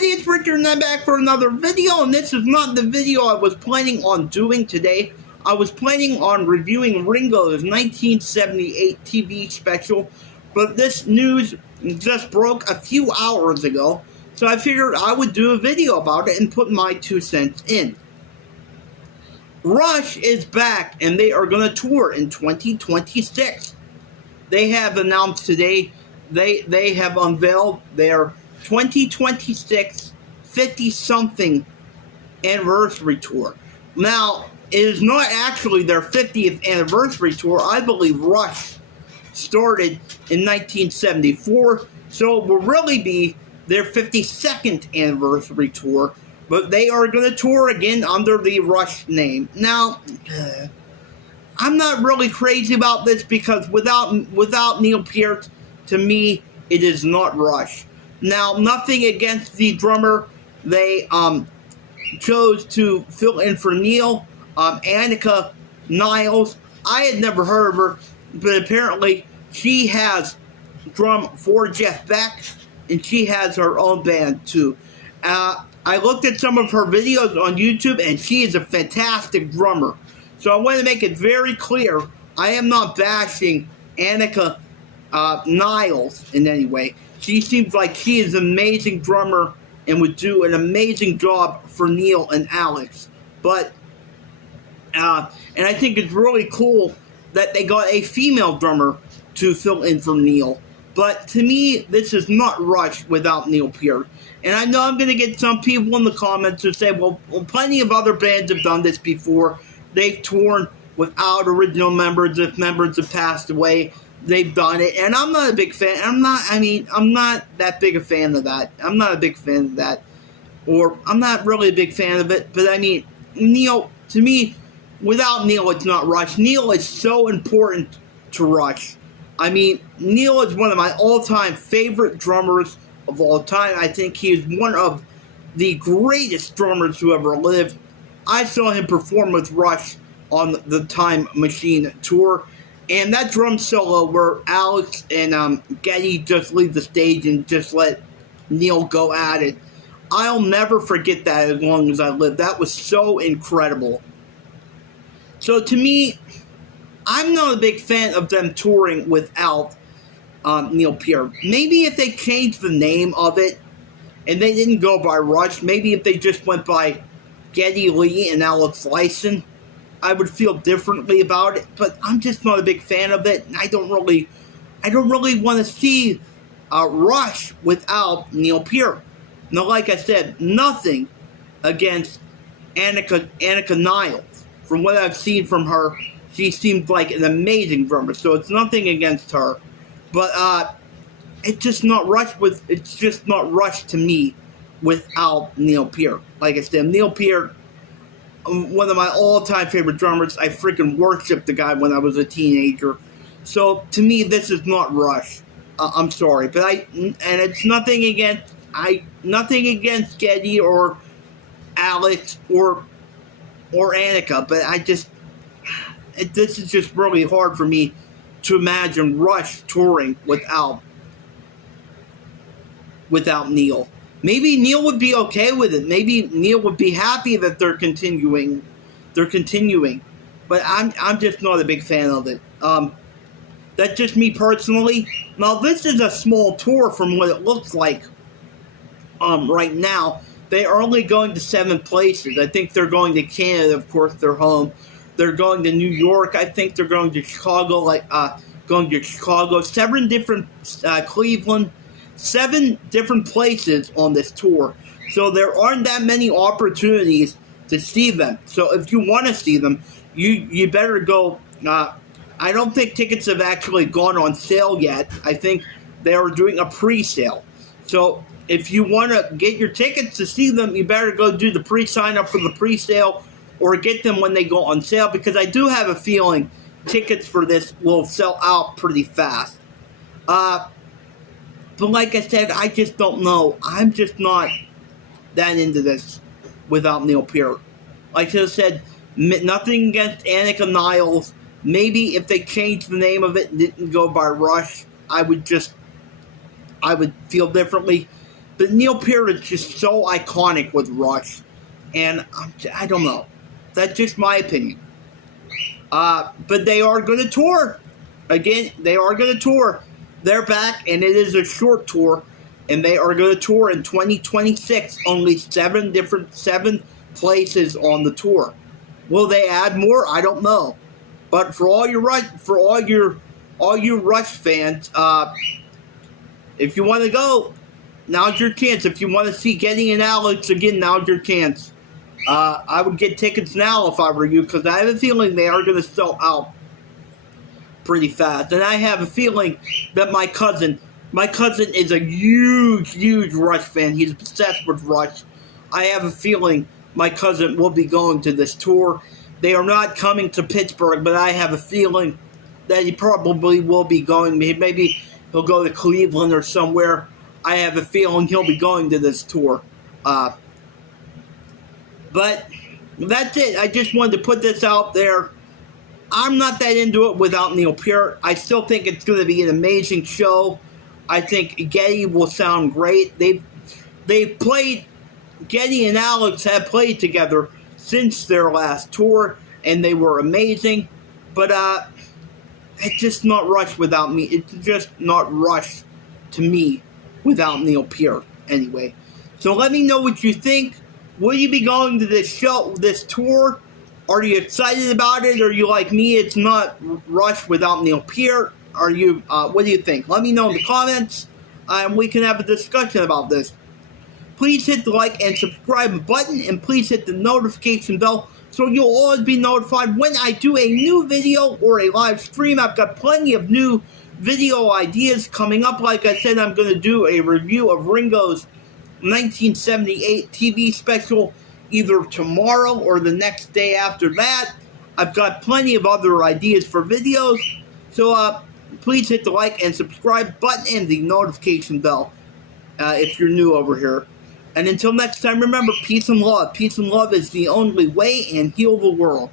everybody, it's Richard and I'm back for another video, and this is not the video I was planning on doing today. I was planning on reviewing Ringo's 1978 TV special, but this news just broke a few hours ago, so I figured I would do a video about it and put my 2 cents in. Rush is back, and they are going to tour in 2026. They have announced today, they have unveiled their 2026 50-something anniversary tour. Now, it is not actually their 50th anniversary tour. I believe Rush started in 1974, so it will really be their 52nd anniversary tour, but they are going to tour again under the Rush name. Now, I'm not really crazy about this because without Neil Peart, to me, it is not Rush. Now, nothing against the drummer. They chose to fill in for Neil. Annika Niles, I had never heard of her, but apparently she has drummed for Jeff Beck, and she has her own band too. I looked at some of her videos on YouTube, and she is a fantastic drummer. So I want to make it very clear, I am not bashing Annika Niles in any way. She seems like she is an amazing drummer and would do an amazing job for Neil and Alex. But, and I think it's really cool that they got a female drummer to fill in for Neil. But to me, this is not Rush without Neil Peart. And I know I'm going to get some people in the comments who say, well, plenty of other bands have done this before. They've toured without original members. If members have passed away, they've done it. And I'm not a big fan. I'm not that big a fan of that. I'm not a big fan of that. Or, I'm not really a big fan of it. But, I mean, Neil, to me, without Neil, it's not Rush. Neil is so important to Rush. I mean, Neil is one of my all-time favorite drummers of all time. I think he is one of the greatest drummers who ever lived. I saw him perform with Rush on the Time Machine tour. And that drum solo where Alex and Geddy just leave the stage and just let Neil go at it, I'll never forget that as long as I live. That was so incredible. So to me, I'm not a big fan of them touring without Neil Peart. Maybe if they changed the name of it and they didn't go by Rush, maybe if they just went by Geddy Lee and Alex Lifeson, I would feel differently about it, but I'm just not a big fan of it. And I don't really want to see Rush without Neil Peart. Now, like I said, nothing against Annika Niles. From what I've seen from her, she seems like an amazing drummer, so it's nothing against her. But it's just not Rush to me without Neil Peart. Like I said, Neil Peart, one of my all-time favorite drummers. I freaking worshipped the guy when I was a teenager. So to me, this is not Rush. I'm sorry, but it's nothing against Geddy or Alex or Annika, but this is just really hard for me to imagine Rush touring without Neil. Maybe Neil would be okay with it. Maybe Neil would be happy that they're continuing. But I'm just not a big fan of it. That's just me personally. Now, this is a small tour from what it looks like right now. They are only going to 7 places. I think they're going to Canada, of course, their home. They're going to New York. I think they're going to Chicago, Cleveland, 7 different places on this tour. So there aren't that many opportunities to see them. So if you want to see them, you better go. I don't think tickets have actually gone on sale yet. I think they are doing a pre-sale. So if you want to get your tickets to see them, you better go do the pre-sign up for the pre-sale or get them when they go on sale, because I do have a feeling tickets for this will sell out pretty fast. But like I said, I just don't know. I'm just not that into this without Neil Peart. Like I said, nothing against Annika Niles. Maybe if they changed the name of it and didn't go by Rush, I would feel differently. But Neil Peart is just so iconic with Rush, and I don't know. That's just my opinion. But they are going to tour. Again, they are going to tour. They're back, and it is a short tour, and they are going to tour in 2026. Only 7 places on the tour. Will they add more? I don't know. But for all you Rush fans, if you want to go, now's your chance. If you want to see Geddy and Alex again, now's your chance. I would get tickets now if I were you, because I have a feeling they are going to sell out pretty fast. And I have a feeling that my cousin is a huge Rush fan. He's obsessed with Rush. I have a feeling my cousin will be going to this tour. They are not coming to Pittsburgh, but I have a feeling that he probably will be going. Maybe he'll go to Cleveland or somewhere. I have a feeling he'll be going to this tour. But that's it. I just wanted to put this out there. I'm not that into it without Neil Peart. I still think it's going to be an amazing show. I think Geddy will sound great. They've played, Geddy and Alex have played together since their last tour, and they were amazing. But it's just not Rush without me. It's just not Rush to me without Neil Peart. Anyway, so let me know what you think. Will you be going to this show, this tour? Are you excited about it? Or are you like me? It's not Rush without Neil Peart. Are you? What do you think? Let me know in the comments, and we can have a discussion about this. Please hit the like and subscribe button, and please hit the notification bell so you'll always be notified when I do a new video or a live stream. I've got plenty of new video ideas coming up. Like I said, I'm going to do a review of Ringo's 1978 TV special either tomorrow or the next day after that. I've got plenty of other ideas for videos, so please hit the like and subscribe button and the notification bell if you're new over here. And until next time, remember, peace and love. Peace and love is the only way, and heal the world.